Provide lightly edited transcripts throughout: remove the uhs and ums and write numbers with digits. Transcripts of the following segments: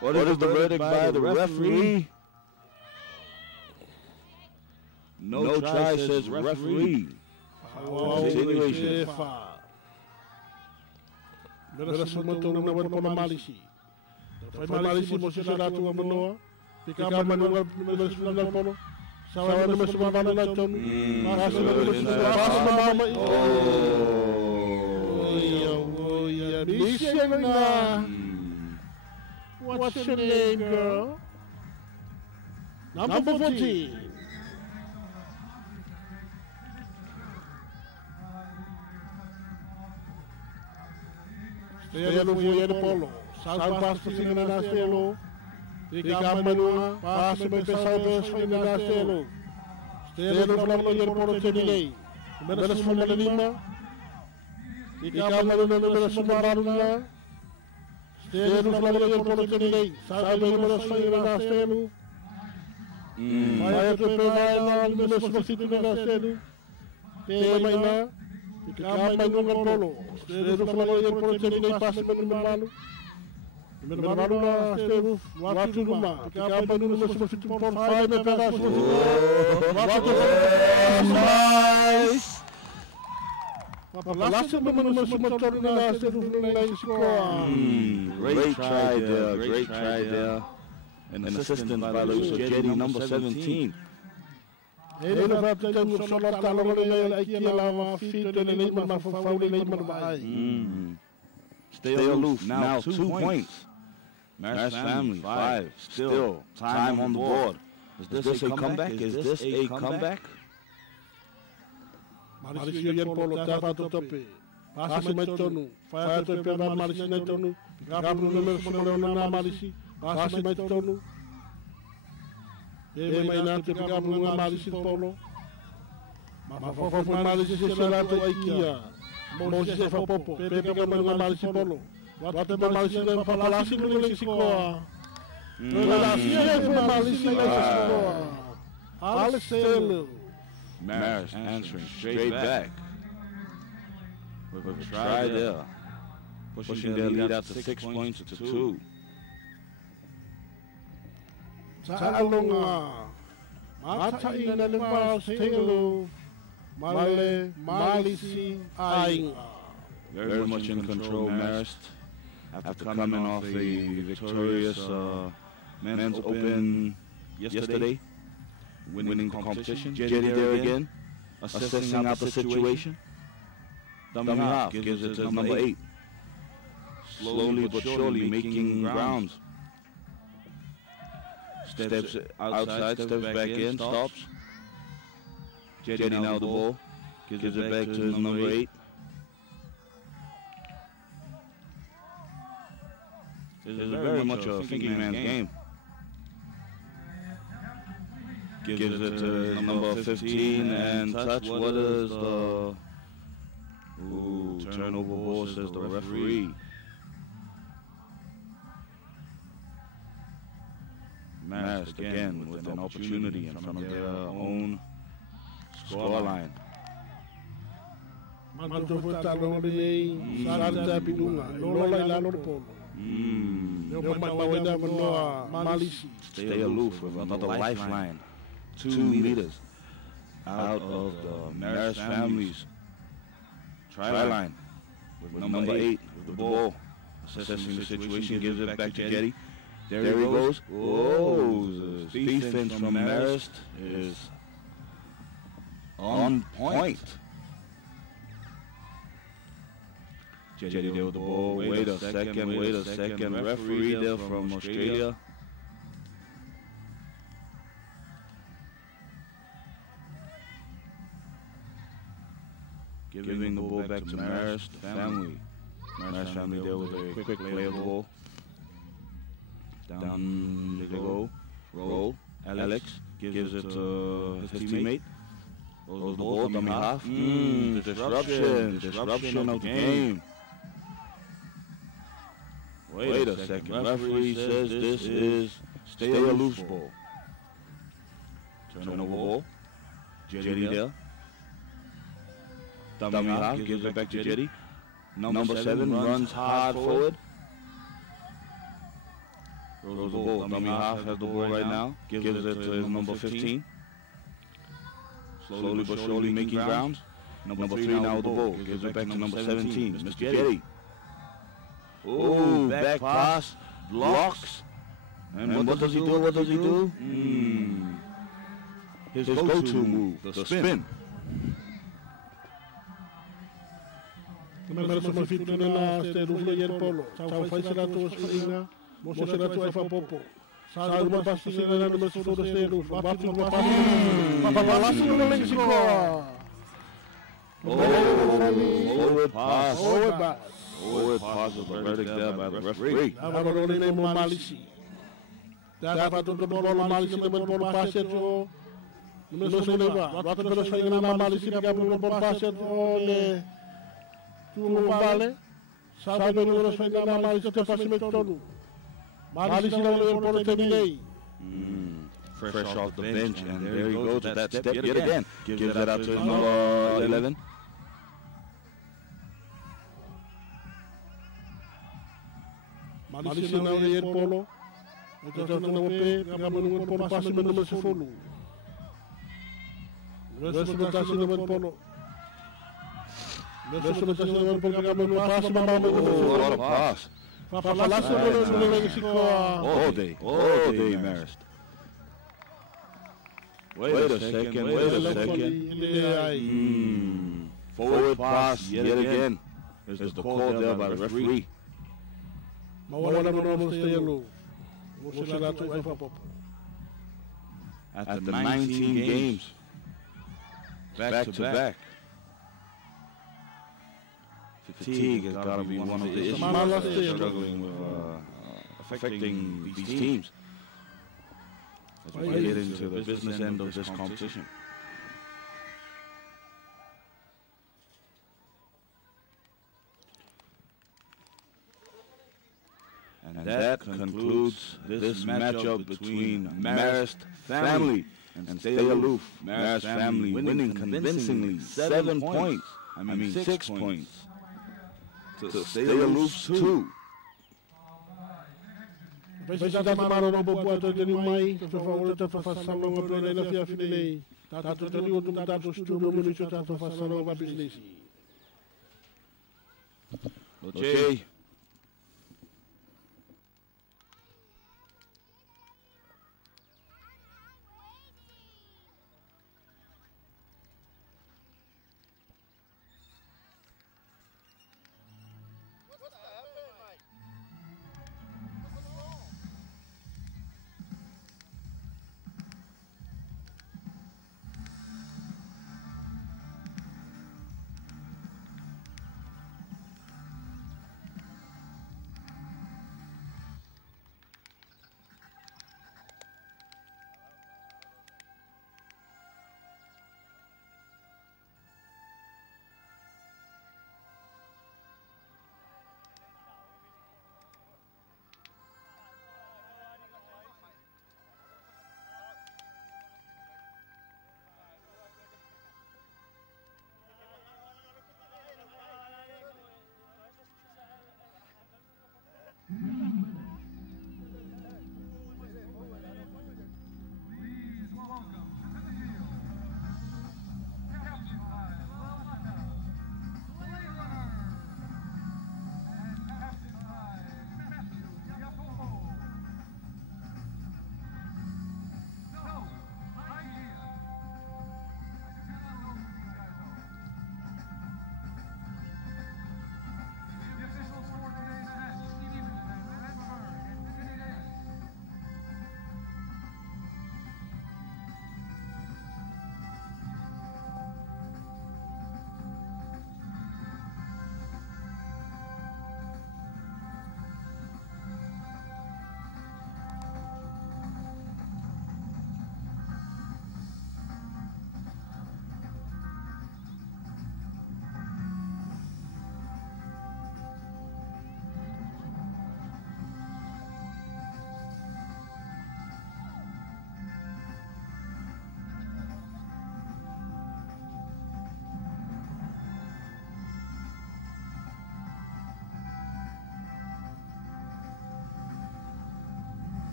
What is the verdict by the referee? No try, says referee. Continuation. Beres muito na wala pa malisi. Foi malisi mo siya na tuwa mo no. Pika man no beres na polo. Sawa na mas mama na ton. Oh yeah, Misha na. What's your name, girl? Number 14. Stelo foi ele polo. Salva pasta sin na stelo. Ika manua, passa me pesar dos sin na stelo. Stelo flamo ele polo terminei. Beres mo na lima. Ika manua beres mo maruna. Stelo flamo ele polo terminei. Salva ele beres sin na stelo. Vai to pegar lá no mesmo sítio na stelo. Tema ina. Ika manua polo. Stelo flamo ele polo terminei passa me malu. Menaru na stelo waktu rumah. Ika manua mesmo sítio por 5 me pegar Nice. Great try there, great try there. An assistant by Lucio Jetty, number 17. Stay aloof, now 2 points. Marist family, 5. Still, time on the board. Is this a comeback? Is this a comeback? Marisio yer polo tapa to tope. Passa mai tonu. Fai to pe na marisi na tonu. Gabru no mo na marisi. Passa mai tonu. E mai na te gabru na marisi polo. Ma fofo marisi se será to aikia. Mo se fa popo. Pe pe na marisi polo. Wate marisi na falar assim no lexicó. Ela se marisi na lexicó. Alexandre. Marist answering straight back. With a try there. Pushing their lead out to 6 points to 2. Talamua. Mata ina le stelo. Male malisi ainga. Very much in control, Marist. After coming off a victorious men's open yesterday. Winning the competition. Jetty there again, assessing out the situation. Dummy half gives it to number 8. Slowly but surely making grounds. Steps outside, steps back in, stops. Jetty now the ball, gives it back to his number 8. This is very much a thinking man's game. Gives it to number 15 and touch. What is the turnover ball, says the referee. Marist again with an opportunity in front of their own scoreline. Stay aloof with another lifeline. 2 meters out of the Marist family's try line with number 8 with the ball. Assessing the situation, gives it back to Jetty. There he goes. Oh, the defense from Marist is on point. Jetty there with the ball. Wait a second. Referee there from Australia. Giving the ball back to Marist family. Marist family there with a quick play of the ball. Down they go. Roll. Alex gives it to his teammate. Rolls the ball, dummy half. Disruption of the game. Wait a second. Referee says this is stay aloof ball. Turnover ball. Jetty there. Dummy half, gives it back to Jetty. Number 7 runs hard forward. Throws the ball. Dummy half has the ball right now. Gives it to his number 15. Slowly but surely making ground. Number 3 now with the ball. Gives it back to number 17, Mr. Getty. Oh, back pass. Blocks. And what does he do? What does he do? His go-to move, the spin. Numero sa mafito nila sa Ruflo y el Polo. Sa fay sila to sa inga. Mo sila to ay Popo. Sa lumabas sila na numero sa Ruflo. Bakit yung papas? Papalasin ng Mexico. Forward pass. Forward pass. Forward pass was a verdict there by the referee. Dapat rin na mo malisi. Dapat ito bolo malisi naman bolo paset yo. Numero sa iba. Bakit pero sa inga na malisi ka bolo paset o ne tumo vale. Sabe numero sa inga na malisi ka pasit tolu. Malisi na bolo bolo terminei. Fresh off the bench, and there he goes with that step yet again. Gives that out to his number 11. Malisi na ulit yung Polo. Ito na ulit, naman yung Polo, pasi mo naman sa Polo. Reso na tasi naman Polo. Reso na tasi naman Polo, naman yung pasi mo naman yung Polo. What a pass. Papalasin mo naman yung Mexico. All day, Marist. Wait a second. Forward pass yet again. There's the call there by the referee. Mawala mo naman sa yellow. Mo sila to ay Popo. After 19 games, back to back. Fatigue has got to be one of the issues struggling with affecting these teams as we get into the business end of this competition. And that concludes this matchup between Marist family and Stay Aloof. Marist family winning convincingly 7 points. I mean 6 points to Stay Aloof's 2. Pwede sa maro no po ato din mai, sa favor ta fasalo ng pwede na fiya finile. Tato tani o tato studio mo ni tato fasalo ng business. Okay.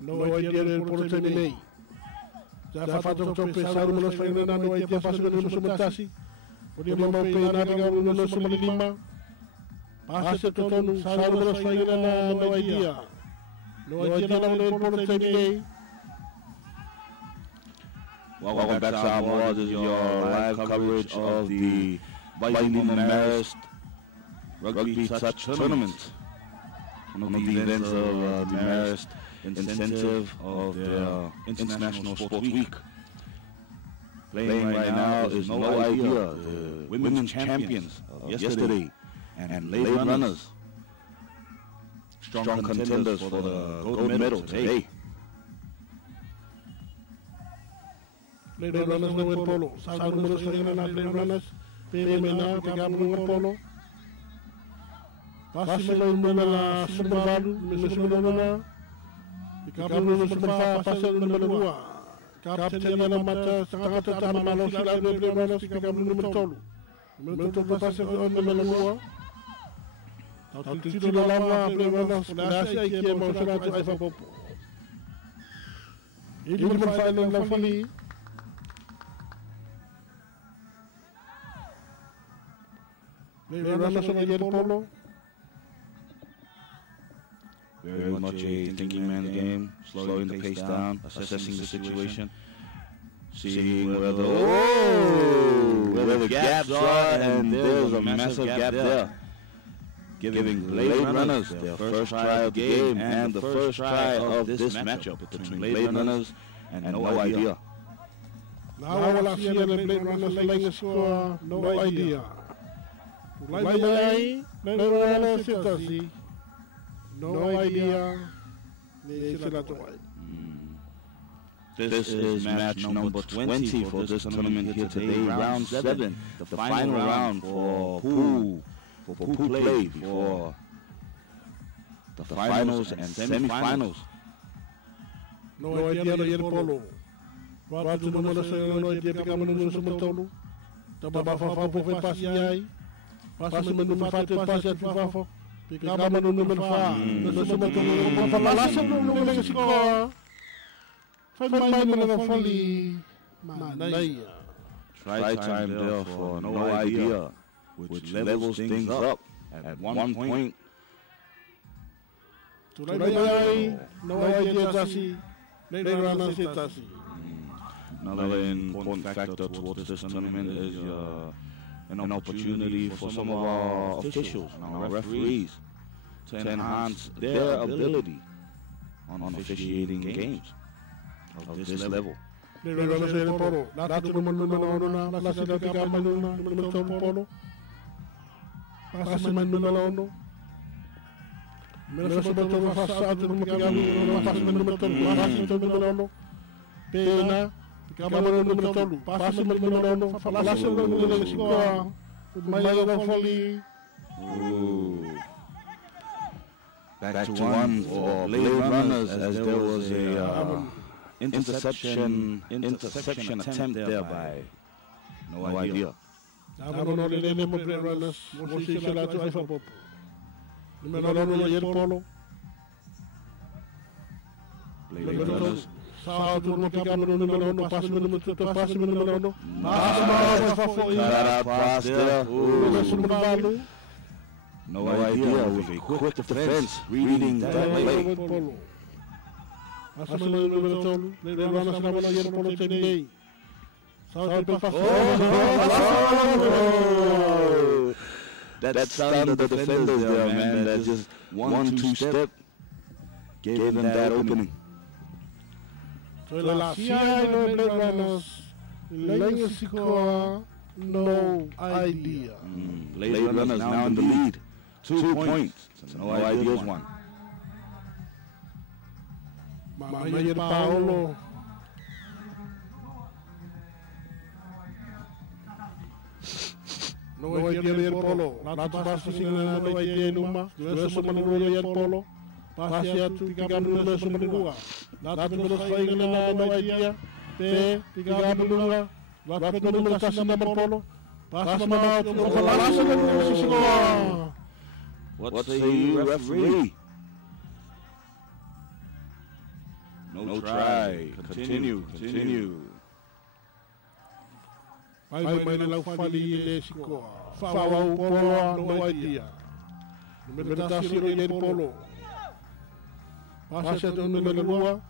No idea del polo terminei. Já fato to pensar no nos faina na no idea faço no sumatasi. Podia mo peina diga no sumalima. Passa to no sabe nos faina na no idea. No idea na no polo terminei. Welcome back to Talamua. This is your live coverage of the Vailima Marist Rugby Touch Tournament. One of the events of the Marist incentive of the International Sports Week. Playing right now is No Idea, the women's champions of yesterday, and late runners, strong contenders for the gold medal today. Late runners no el polo. Salgo números que ganan las late runners. PMNA, que ganan el polo. Pásame el número la Supervalu, el número y ganan el Superva, pasa el número 2. Captain ya la mata, tanga tata malo sila de late runners, que ganan el número tolo. Número tolo pasa el número 2. Tal título la lava, late runners, gracias y que emociona tu iPhone popo. Y el número final la fali. Late runners on the polo. Very much a thinking man's game, slowing the pace down, assessing the situation, seeing where the gaps are, and there's a massive gap there. Giving late runners their first try of the game and the first try of this matchup between late runners and No Idea. Now I see the late runners laying a score, No Idea. Lay, late runners sit No Idea. This is match number 20 for this tournament here today, round 7, the final round for pool play for the finals and semi-finals. No Idea no yer polo. Quatro números no Idea pegamos números no tolo. Taba fa foi passeai. Passa no número fato passa de fafo. Pegamos no número fa. Nós somos todo para lá sempre no número 5. Faz mais no fali. Manaia. Try time there for No Idea, which levels things up at one point. No Idea Tassi. Later on Tassi. Another important factor towards this tournament is an opportunity for some of our officials and our referees to enhance their ability on officiating games of this level. Pena, Câmara número tolo, passa o número 1, falasse o número 5, Maia não fali. Back to one for late runners, as there was a interception attempt there by No Idea. Número 9 por late runners, você se lá tu iPhone pop. Número 9 yer polo. Late runners. Salto no pegamos no número 1, passa o número 2, passa o número 1. No Idea with a quick defense, reading that play. Passa o número 1, levamos na bola yer polo terminei. Salto That stunned the defenders there, man. That just 1-2 step gave them that opening. La CIA no late runners, late score, No Idea. Late runners now in the lead, 2 points. No Idea's one. Mayer Paolo. No Idea yer polo. Laat passa singana No Idea numa. Nuestro mano yer polo. Passa tu pegamos no nosso mano. Laat me nog vijgen naar No Idea. Pegamos numa. Laat me número taça na polo. Passa mal. What say you, referee? No try. Continue. Mai lau fali le sikoa. Whawau poloa, no idea. Numero tasiro i le polo. Pasa te numero lua.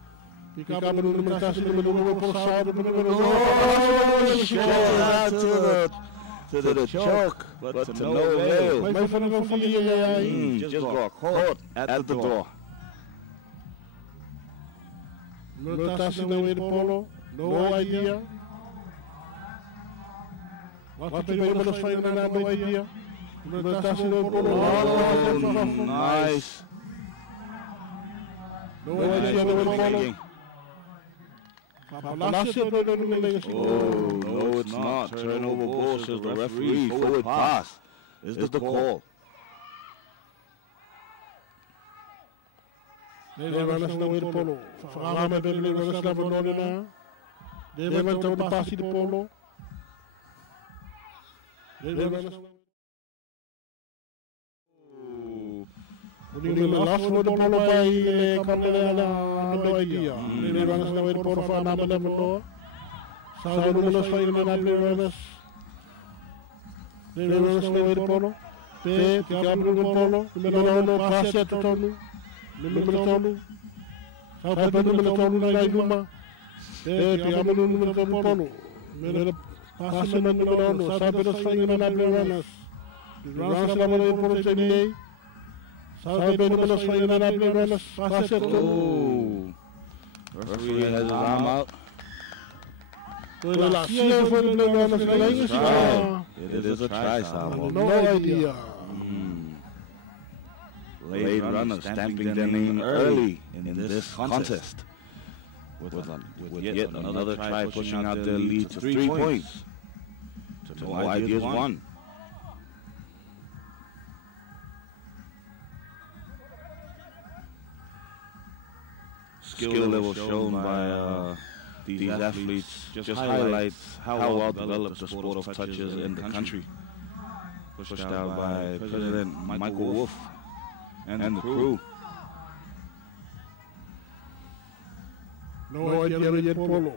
Pick up numero tasiro numero lua por sábado numero to the choke, but to no avail. Mai whanau fali ai. Just got caught at the door. Numero tasiro i le polo. No idea. Wat ben je met ons van na no idea? Nice. No idea no follow. Oh, no it's not. Turnover ball says the referee. Forward pass is the call. Deze runners nou weer polo. Vragen met de runners naar beneden. Deze runners op de passie de polo. Unili last voor de polo bij Canada no idea. Unili runners nou weer polo van naar beneden. Zouden we los van je naar de runners. De runners nou weer polo. P, Gabriel de polo. Numero 1 passet tonu. Numero 1. Zou hebben numero 1 naar Vailima. P, Gabriel numero 1 polo. Numero passe met numero 1, sabe dat van je naar de runners. De runners gaan we voor het CBA. Sabe dat van je naar de runners. Passe het. Oh. Referee has his arm out. La sia voor de runners verlengen. It is a try, Salvo. No idea. Late runners stamping their name early in this contest. With yet another try pushing out their lead to 3 points. To no ideas 1. Skill level shown by these athletes just highlights how well developed the sport of touch is in the country. Pushed out by President Michael Wolff and the crew. No idea yet polo.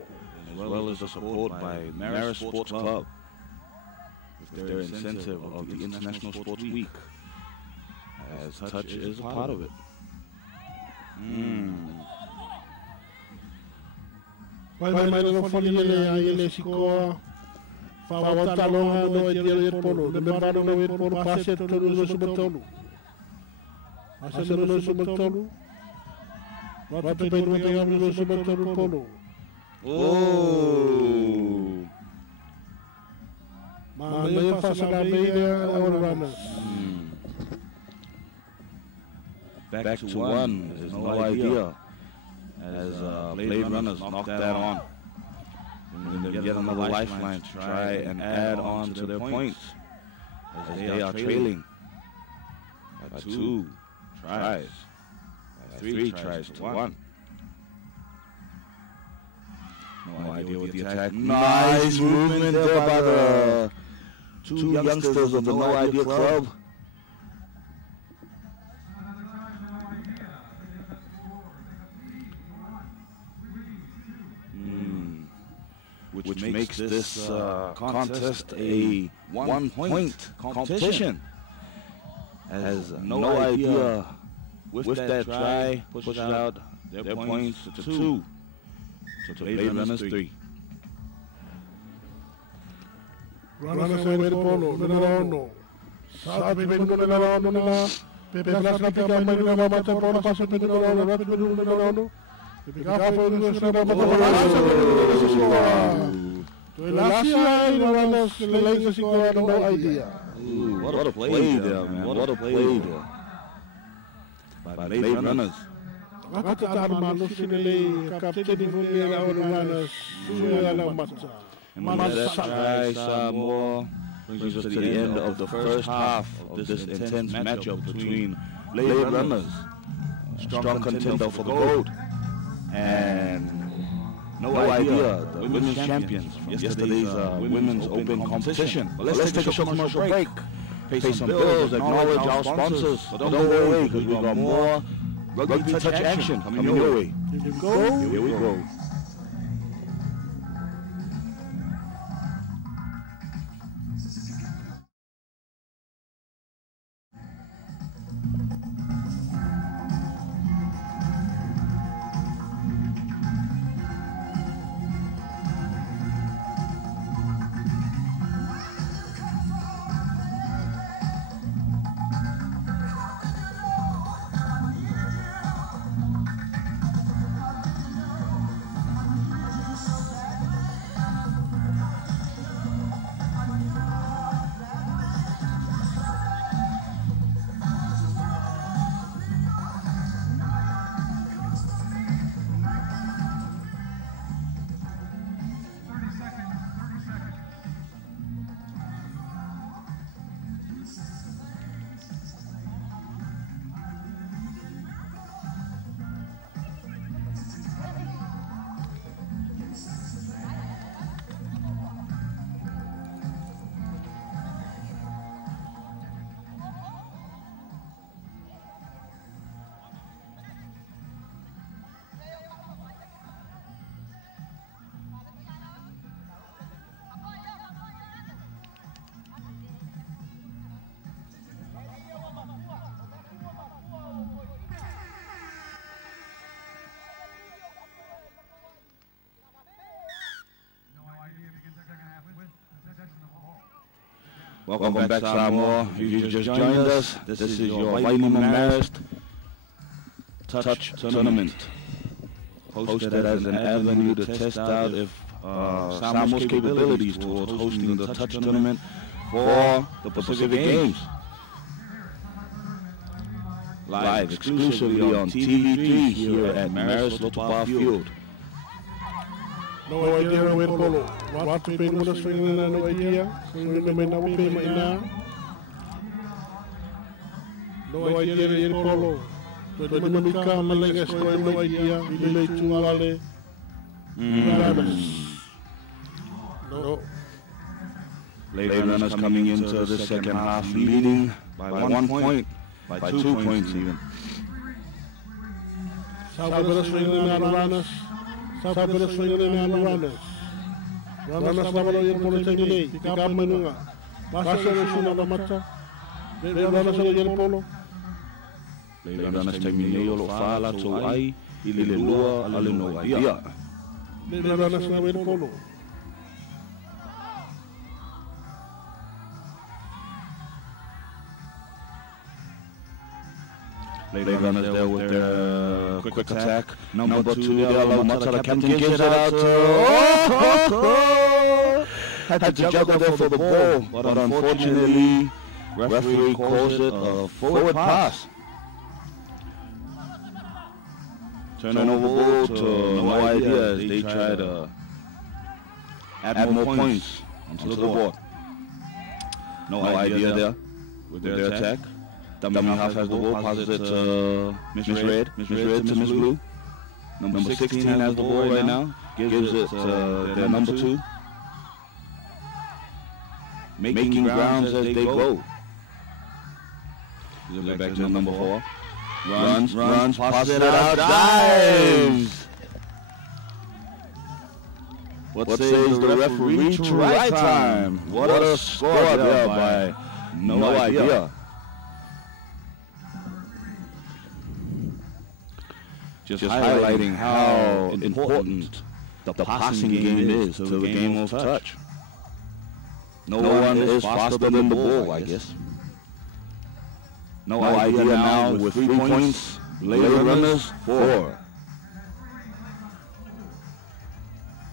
As well as the support by Marist Sports Club with their incentive of the International Sports Week, as touch is a part of it. Mai no fali ele sikoa. Fa Talamua no idea yet polo. Numero no yet polo passe tonu no subtonu. Passe no subtonu. Wat ben je met de subtonu polo? Oh! Maar je vast naar beneden oude runners. Back to 1 is no idea. As late runners knock that on. And then get another lifeline to try and add on to their points. As they are trailing by 2 tries. 3 tries to 1. No idea what the attack. Nice movement there by the 2 youngsters of the No Idea Club. Which makes this contest a 1-point competition. As No Idea with that try pushes out their points to 2 to late runners 3. Runners away the polo, numero 1. Sabe ben numero 1 nila. Pepe las rapika may numero mata polo paso ben numero 1, rapid ben numero 1. Pepe gafo numero mata. To Lasia runners legs no idea. What a play there, man. What a play there. By late runners. Talamua no sinele kapten von der runners. Suya mata. That try more brings us to the end of the first half of this intense matchup between late runners, strong contender for the gold, and No Idea, the women's champions from yesterday's women's open competition. But let's take a short commercial break, pay some bills, acknowledge our sponsors. But don't go away because we got more Rugby touch action coming your way. Here we go. Here we go. Welcome back, Samoa. If you just joined us, this is your Vailima Marist Touch Tournament, hosted as an avenue to test out if Samoa's capabilities towards hosting the Touch Tournament for the Pacific Games. Live exclusively on TV3 here at Marist Lotopah Field. No idea where polo. What to pay with us swinging in no idea. Swinging the men up pay my now. No idea where polo. So the Dominica Malagas no idea. Relay to Ale. No. Late runners coming into the second half, leading by 1 point, by 2 points even. Sabres swinging in runners. Sabres swinging in runners. Runners naman yung polo sa delay. Ikaw man nga. Basta na siya na matcha. Runners na yung polo. Late runners terminate lo fala to ai ililua alino idea. Runners na yung polo. Late runners there with their quick attack. Number 2 there, the captain gives it out to... Had to juggle there for the ball, but unfortunately, referee calls it a forward pass. Turnover ball to no idea as they try to add more points onto the board. No idea there with their attack. Dummy half has the ball, passes it to Miss Red to Miss Blue. Number 16 has the ball right now, gives it to their number 2. Making grounds as they go. Back to number 4. Runs, passes it out, dives! What says the referee? To right time. What a score there by no idea. Just highlighting how important the passing game is to the game of touch. No one is faster than the ball, I guess. No idea now with 3 points. Later runners, 4.